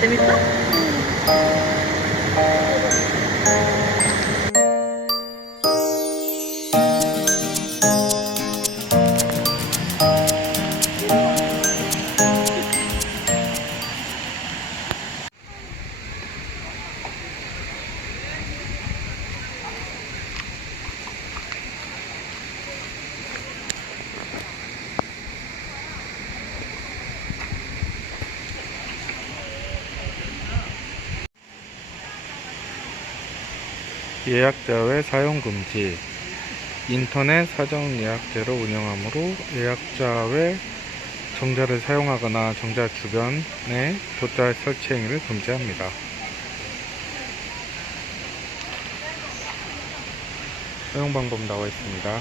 재밌어? 예약자 외 사용 금지. 인터넷 사전 예약제로 운영하므로 예약자 외 정자를 사용하거나 정자 주변에 돗자 설치 행위를 금지합니다. 사용 방법 나와 있습니다.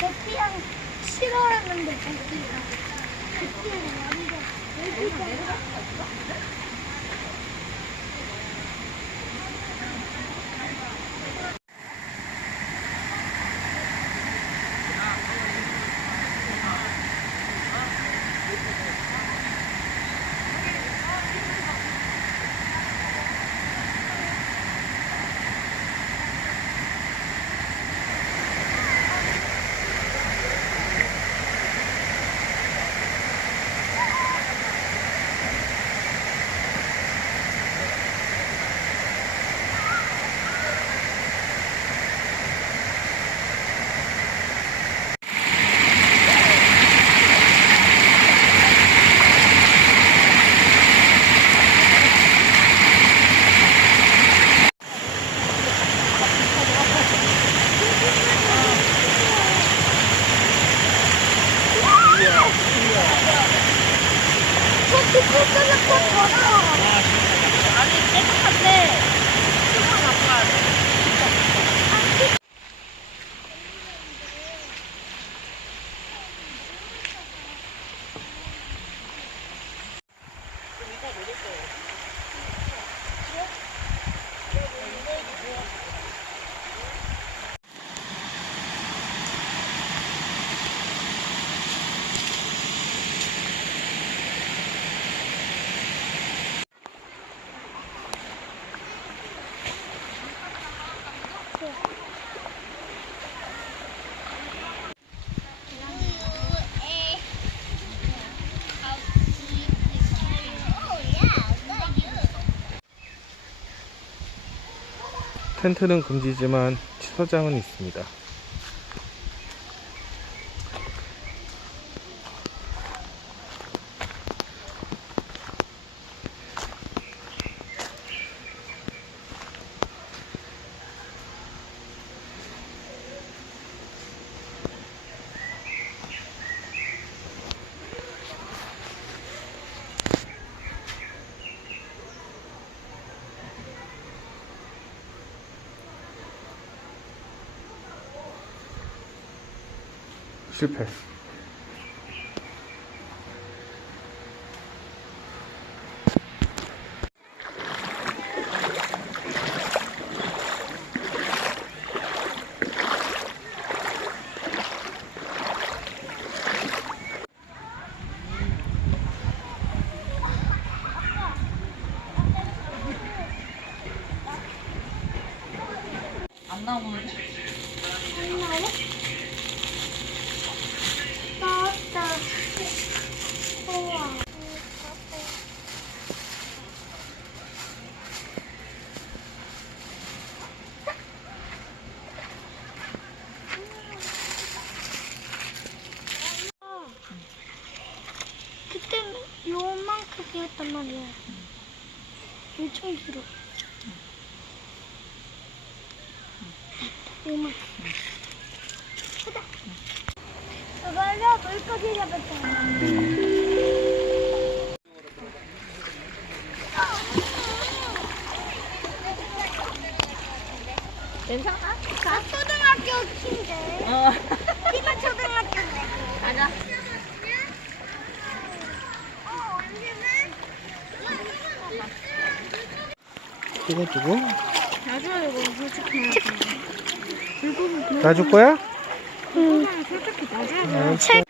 대피랑 싫어하는데 대피랑 완전 아니, 깨끗한데, 조금만 갖고 가야 돼. 텐트는 금지지만 취소장은 있습니다. 실패. 안 나오네. 나왔다. 우와. 그때는 요만큼이었단 말이야. 엄청 길어. 요만큼. 크다. 그걸로 물고기 잡았잖아. 괜찮아? 나 초등학교 키인데. 어. 키가 초등학교인데. 가자. 찍어주고. 나줘요, 이거 솔직히. 놔줄 거야? 응. 솔직히 나줘야 알았어. 책